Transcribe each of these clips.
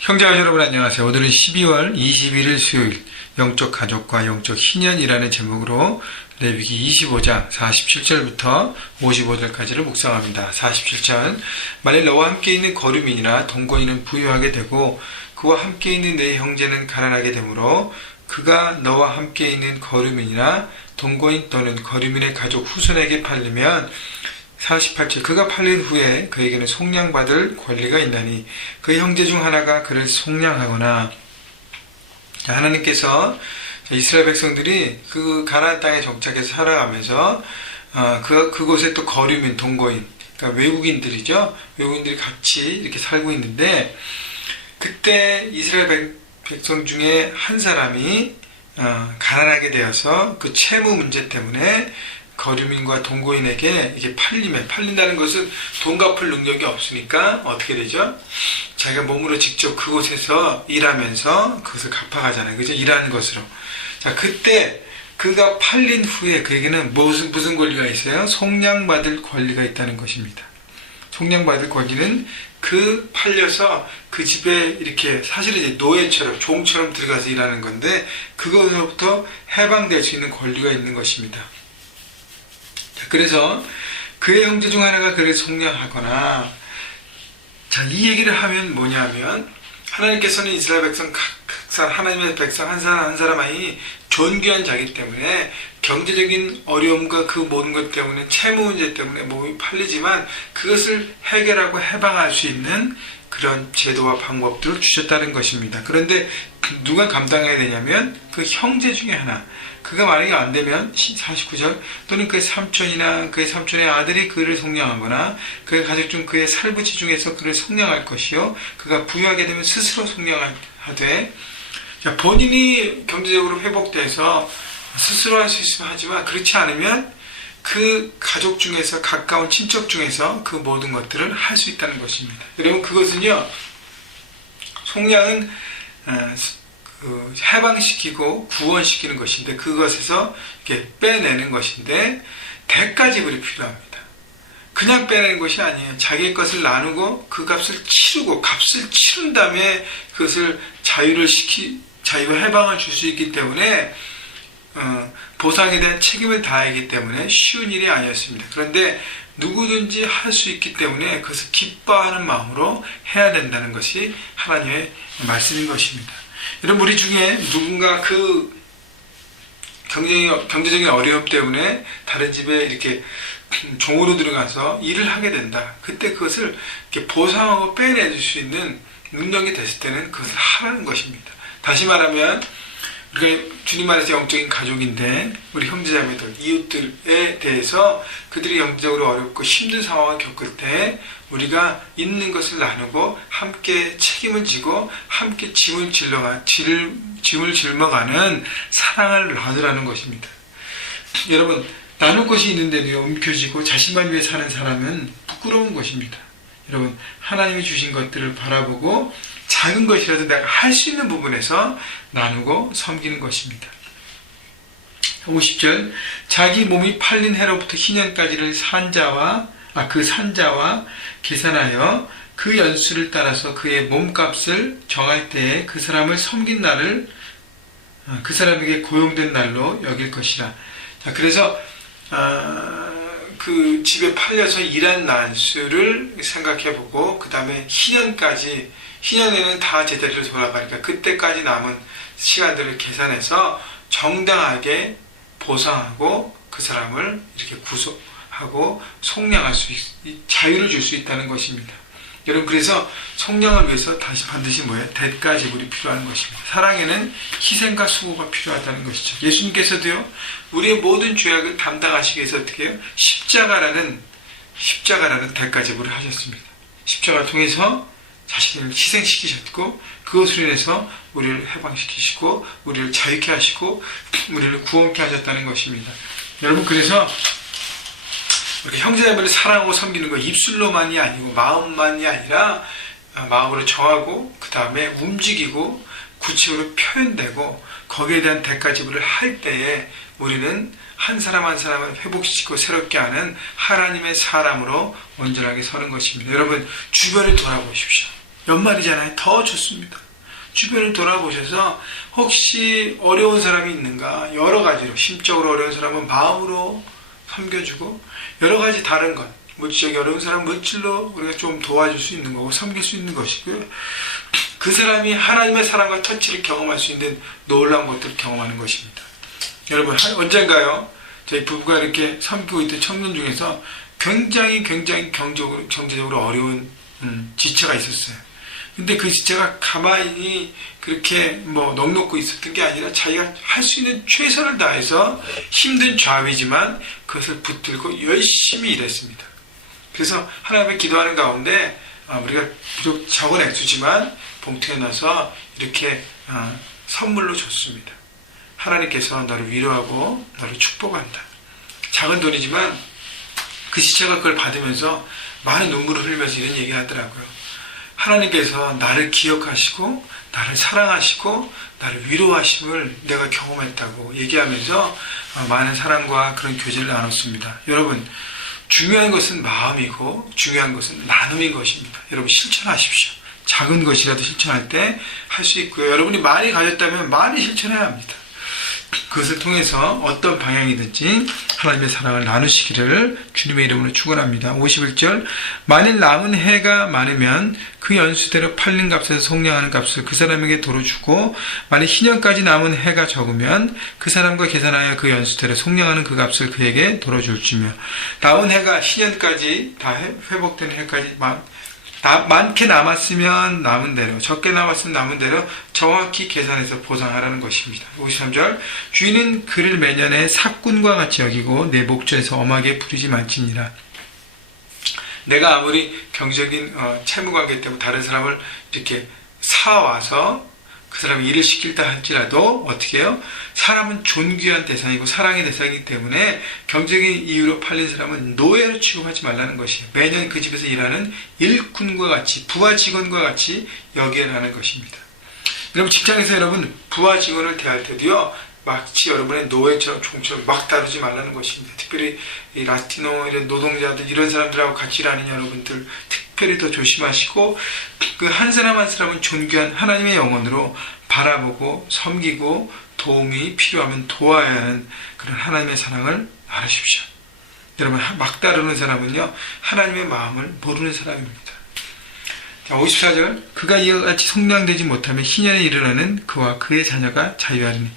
형제와 여러분 안녕하세요. 오늘은 12월 21일 수요일 영적 가족과 영적 희년이라는 제목으로 레위기 25장 47절부터 55절까지를 묵상합니다. 47절 만일 너와 함께 있는 거류민이나 동거인은 부유하게 되고 그와 함께 있는 내 형제는 가난하게 되므로 그가 너와 함께 있는 거류민이나 동거인 또는 거류민의 가족 후손에게 팔리면 48절 그가 팔린 후에 그에게는 속량받을 권리가 있나니 그 형제 중 하나가 그를 속량하거나. 하나님께서 이스라엘 백성들이 그 가나안 땅에 정착해서 살아가면서 그곳에 또 거류민, 동거인, 그러니까 외국인들이죠. 외국인들이 같이 이렇게 살고 있는데 그때 이스라엘 백성 중에 한 사람이 가난하게 되어서 그 채무 문제 때문에 거류민과 동거인에게 이게 팔린다는 것은 돈 갚을 능력이 없으니까 어떻게 되죠? 자기가 몸으로 직접 그곳에서 일하면서 그것을 갚아가잖아요. 그죠? 일하는 것으로. 자, 그때 그가 팔린 후에 그에게는 무슨 권리가 있어요? 속량받을 권리가 있다는 것입니다. 속량받을 권리는 그 팔려서 그 집에 이렇게 사실은 이제 노예처럼 종처럼 들어가서 일하는 건데 그것으로부터 해방될 수 있는 권리가 있는 것입니다. 그래서 그의 형제 중 하나가 그를 속량하거나. 자, 이 얘기를 하면 뭐냐면 하나님께서는 이스라엘 백성 하나님의 백성 한 사람 한 사람이 존귀한 자이기 때문에 경제적인 어려움과 그 모든 것 때문에 채무 문제 때문에 몸이 팔리지만 그것을 해결하고 해방할 수 있는 그런 제도와 방법들을 주셨다는 것입니다. 그런데 누가 감당해야 되냐면 그 형제 중에 하나. 그가 만약에 안 되면 49절 또는 그의 삼촌이나 그의 삼촌의 아들이 그를 속량하거나 그의 가족 중 그의 살부치 중에서 그를 속량할 것이요 그가 부유하게 되면 스스로 속량하되. 자, 본인이 경제적으로 회복돼서 스스로 할 수 있으면 하지만 그렇지 않으면 그 가족 중에서 가까운 친척 중에서 그 모든 것들을 할 수 있다는 것입니다. 여러분 그것은요 속량은 해방시키고 구원시키는 것인데 그것에서 이렇게 빼내는 것인데 대가 지불이 필요합니다. 그냥 빼내는 것이 아니에요. 자기의 것을 나누고 그 값을 치른 다음에 그것을 자유와 해방을 줄 수 있기 때문에 보상에 대한 책임을 다하기 때문에 쉬운 일이 아니었습니다. 그런데 누구든지 할 수 있기 때문에 그것을 기뻐하는 마음으로 해야 된다는 것이 하나님의 말씀인 것입니다. 여러분 우리 중에 누군가 그 경제적인 어려움 때문에 다른 집에 이렇게 종으로 들어가서 일을 하게 된다. 그때 그것을 이렇게 보상하고 빼내줄 수 있는 능력이 됐을 때는 그것을 하라는 것입니다. 다시 말하면 우리가 주님 안에서 영적인 가족인데 우리 형제자매들, 이웃들에 대해서 그들이 영적으로 어렵고 힘든 상황을 겪을 때 우리가 있는 것을 나누고 함께 책임을 지고 함께 짐을 짊어가는 사랑을 나누라는 것입니다. 여러분 나눌 것이 있는데도 움켜쥐고 자신만 위해 사는 사람은 부끄러운 것입니다. 여러분 하나님이 주신 것들을 바라보고 작은 것이라도 내가 할 수 있는 부분에서 나누고 섬기는 것입니다. 50절 자기 몸이 팔린 해로부터 희년까지를 그 산자와 계산하여 그 연수를 따라서 그의 몸값을 정할 때에 그 사람을 섬긴 날을 그 사람에게 고용된 날로 여길 것이라. 자, 그래서 그 집에 팔려서 일한 날수를 생각해보고 그 다음에 희년에는 다 제자리로 돌아가니까 그때까지 남은 시간들을 계산해서 정당하게 보상하고 그 사람을 이렇게 구속하고 속량할 수 자유를 줄 수 있다는 것입니다. 여러분 그래서 속량을 위해서 반드시 대가 지불이 필요한 것입니다. 사랑에는 희생과 수고가 필요하다는 것이죠. 예수님께서도요 우리의 모든 죄악을 담당하시기 위해서 어떻게 해요? 십자가라는 대가 지불을 하셨습니다. 십자가를 통해서 자신을 희생시키셨고 그것으로 인해서 우리를 해방시키시고 우리를 자유케 하시고 우리를 구원케 하셨다는 것입니다. 여러분 그래서 이렇게 형제자매를 사랑하고 섬기는 거 입술로만이 아니고 마음만이 아니라 마음으로 정하고 그 다음에 움직이고 구체적으로 표현되고 거기에 대한 대가 지불을 할 때에 우리는 한 사람 한 사람을 회복시키고 새롭게 하는 하나님의 사람으로 온전하게 서는 것입니다. 여러분 주변을 돌아보십시오. 연말이잖아요. 더 좋습니다. 주변을 돌아보셔서 혹시 어려운 사람이 있는가, 여러 가지로, 심적으로 어려운 사람은 마음으로 섬겨주고, 여러 가지 다른 것, 물질적이 어려운 사람 물질로 우리가 좀 도와줄 수 있는 거고 섬길 수 있는 것이고요. 그 사람이 하나님의 사랑과 터치를 경험할 수 있는 놀라운 것들을 경험하는 것입니다. 여러분, 언젠가요, 저희 부부가 이렇게 섬기고 있던 청년 중에서 굉장히 경제적으로 어려운 지체가 있었어요. 근데 그 지체가 가만히 그렇게 넋놓고 있었던 게 아니라 자기가 할 수 있는 최선을 다해서 힘든 잡이지만 그것을 붙들고 열심히 일했습니다. 그래서 하나님께 기도하는 가운데 우리가 비록 적은 액수지만 봉투에 넣어서 이렇게 선물로 줬습니다. 하나님께서 너를 위로하고 너를 축복한다. 작은 돈이지만 그 지체가 그걸 받으면서 많은 눈물을 흘리면서 이런 얘기를 하더라고요. 하나님께서 나를 기억하시고 나를 사랑하시고 나를 위로하심을 내가 경험했다고 얘기하면서 많은 사랑과 그런 교제를 나눴습니다. 여러분, 중요한 것은 마음이고 중요한 것은 나눔인 것입니다. 여러분, 실천하십시오. 작은 것이라도 실천할 때 할 수 있고요. 여러분이 많이 가졌다면 많이 실천해야 합니다. 그것을 통해서 어떤 방향이든지 하나님의 사랑을 나누시기를 주님의 이름으로 축원합니다. 51절, 만일 남은 해가 많으면 그 연수대로 팔린 값에서 속량하는 값을 그 사람에게 도로 주고, 만일 희년까지 남은 해가 적으면 그 사람과 계산하여 그 연수대로 속량하는 그 값을 그에게 도로 줄지며. 남은 해가 희년까지 다 회복되는 해까지 많게 남았으면 남은 대로, 적게 남았으면 남은 대로 정확히 계산해서 보상하라는 것입니다. 53절, 주인은 그를 매년의 삭군과 같이 여기고 내 목전에서 엄하게 부리지 말지니라. 내가 아무리 경제적인 채무관계 때문에 다른 사람을 이렇게 사와서 그 사람이 일을 시킬다 할지라도 어떻게 해요? 사람은 존귀한 대상이고 사랑의 대상이기 때문에 경제적인 이유로 팔린 사람은 노예로 취급하지 말라는 것이에요. 매년 그 집에서 일하는 일꾼과 같이, 부하 직원과 같이 여기라는 것입니다. 여러분, 직장에서 여러분 부하 직원을 대할 때도요, 마치 여러분의 노예처럼 종처럼 막 다루지 말라는 것입니다. 특별히 이 라티노 이런 노동자들, 이런 사람들하고 같이 일하는 여러분들 특별히 더 조심하시고, 그 한 사람 한 사람은 존귀한 하나님의 영혼으로 바라보고 섬기고 도움이 필요하면 도와야 하는 그런 하나님의 사랑을 알으십시오. 여러분, 막 다루는 사람은요, 하나님의 마음을 모르는 사람입니다. 54절, 그가 이와 같이 속량되지 못하면 희년에 이르러는 그와 그의 자녀가 자유하리니.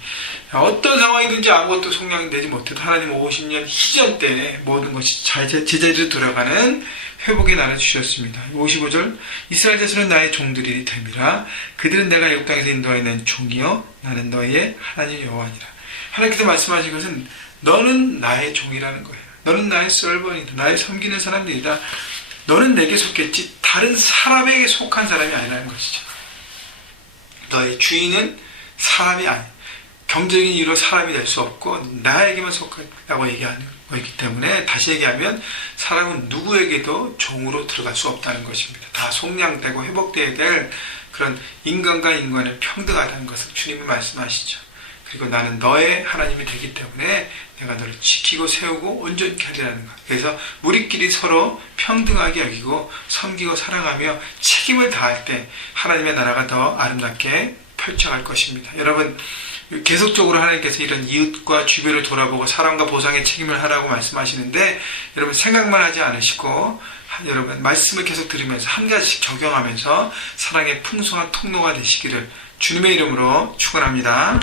어떤 상황이든지 아무것도 속량되지 못해도 하나님은 50년 희전 때 모든 것이 제자리로 돌아가는 회복의 날을 주셨습니다. 55절, 이스라엘 자손은 나의 종들이 됨이라. 그들은 내가 애굽 땅에서 인도하여 낸 종이요 나는 너희의 하나님 여호와니라. 하나님께서 말씀하신 것은 너는 나의 종이라는 거예요. 너는 나의 서번이다. 나의 섬기는 사람들이다. 너는 내게 속했지 다른 사람에게 속한 사람이 아니라는 것이죠. 너의 주인은 사람이 아니, 경제적인 이유로 사람이 될 수 없고 나에게만 속하다고 얘기하는 거기 때문에, 다시 얘기하면 사람은 누구에게도 종으로 들어갈 수 없다는 것입니다. 다 속량되고 회복되어야 될 그런 인간과 인간을 평등하다는 것을 주님이 말씀하시죠. 그리고 나는 너의 하나님이 되기 때문에 내가 너를 지키고 세우고 온전케 하리라는 것. 그래서 우리끼리 서로 평등하게 여기고 섬기고 사랑하며 책임을 다할 때 하나님의 나라가 더 아름답게 펼쳐갈 것입니다. 여러분, 계속적으로 하나님께서 이런 이웃과 주변을 돌아보고 사랑과 보상의 책임을 하라고 말씀하시는데, 여러분 생각만 하지 않으시고 여러분 말씀을 계속 들으면서 한 가지씩 적용하면서 사랑의 풍성한 통로가 되시기를 주님의 이름으로 축원합니다.